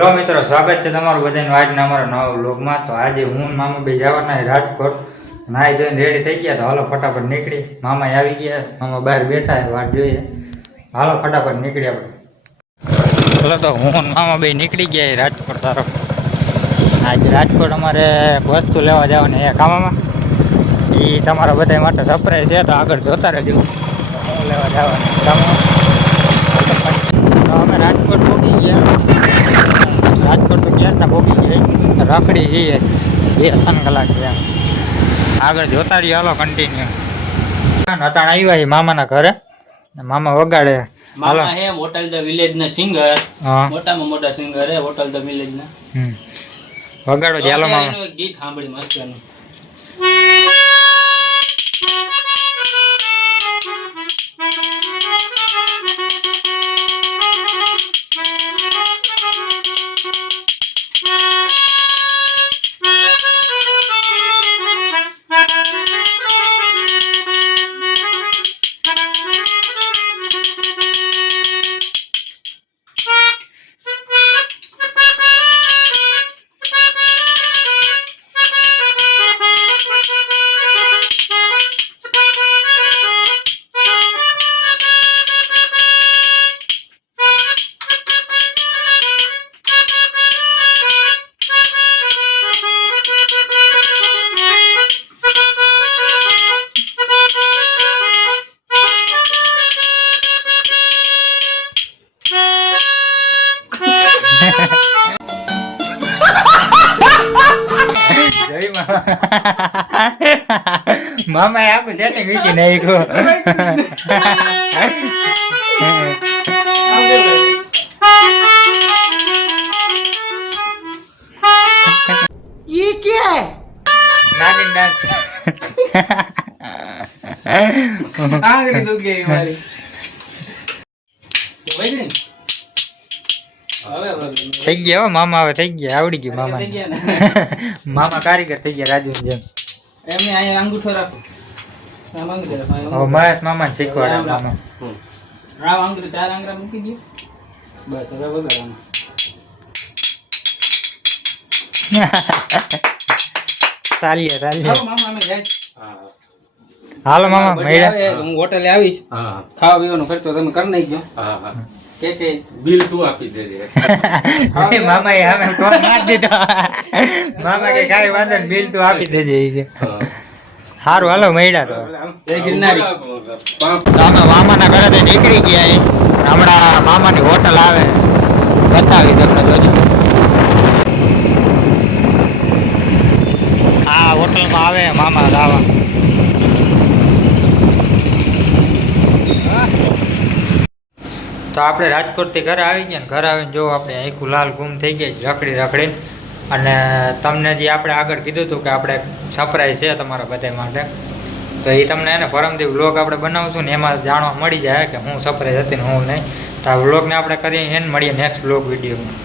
Hello મિત્રો, સ્વાગત છે તમારું બધાનું આજના અમારા નવા વ્લોગમાં। તો આજે હું મામા બે જવાના રાજકોટ, નાઈ ધોઈને રેડી થઈ ગયા। તો હાલો ફટાફટ નીકળી, મામા આવી ગયા, મામા બહાર બેઠા છે, વાટ જોઈએ। હાલો ફટાફટ નીકળી આપણે। હાલો તો હું મામા બે નીકળી ગયા રાજકોટ તરફ। આજે રાજકોટ અમારે વસ્તુ લેવા જવાની એ કામમાં, એ તમારા બધા માટે સરપ્રાઈઝ છે, તો આગળ જોતા રહેજો હું લેવા જવાનું કામમાં। તો અમે રાજકોટ પહોંચી ગયા। રાજકોટ તો ક્યારના પહોંચી ગયા, રખડી જઈએ 2-3 કલાક થયા। આગળ જોતા રહીએ, હાલો કન્ટિન્યુ। અટાણ આવ્યા છે મામાના ઘરે, મામા વગાડે। હાલો મામા હે હોટલ ધ વિલેજ ના સિંગર, હા મોટામાં મોટા સિંગર હે હોટલ ધ વિલેજ ના। વગાડો છે, હાલો મામા। એનું એક ગીત સાંભળી મસ્તનું। મામા આખું સેટિંગ વીકી નાખ્યું। ये क्या है? નાગિન ડાન્સ આંગળી દુખે મારી વઈ ગઈ હવે થઈ ગયા હો મામા, હવે થઈ ગયા, આવડી ગયું મામા। થઈ ગયા ને મામા કારીગર થઈ ગયા રાજુ જેમ। એમને અહીંયા અંગૂઠો રાખો, આમ અંગૂઠો રાખો, હવે મહેશ મામાને શીખવાડે મામા। આ અંગૂઠો 4 આંગળા મૂકી દો, બસ હવે વગાડવાનું। ચાલીએ હાલો મામા અમે જાય। હાલો મામા મળ્યા। હું હોટેલે આવીશ, ખાવા પીવાનો ખર્ચો તમે કરી નાખજો। કે બિલ તું આપી દેજે। મામા એ અમે તો માર દીધો। મામા કે કાઈ વાંધો નહીં, બિલ તું આપી દેજે ઈ કે। સારું હાલો મળ્યા તો જય ગિરનારી। તો અમે મામાના ઘરેથી નીકળી ગયા। હમણાં મામાની હોટલ આવે, બતાવી તમને જોજો। આ હોટલમાં આવે મામા દાવા। તો આપણે રાજકોટથી ઘરે આવી ગયા ને, ઘરે આવીને જો આપણે આખું લાલ ગુમ થઈ ગયા રખડી રખડીને। અને તમને જે આપણે આગળ કીધું હતું કે આપણે સરપ્રાઈઝ છે તમારા બધા માટે, તો એ તમને એને પરમથી વ્લોગ આપણે બનાવશું ને એમાં જાણવા મળી જાય કે હું સરપ્રાઈઝ હતી ને હું નહીં। તો આ વ્લોગને આપણે કરીએ એને મળીએ નેક્સ્ટ વ્લોગ વિડીયોમાં।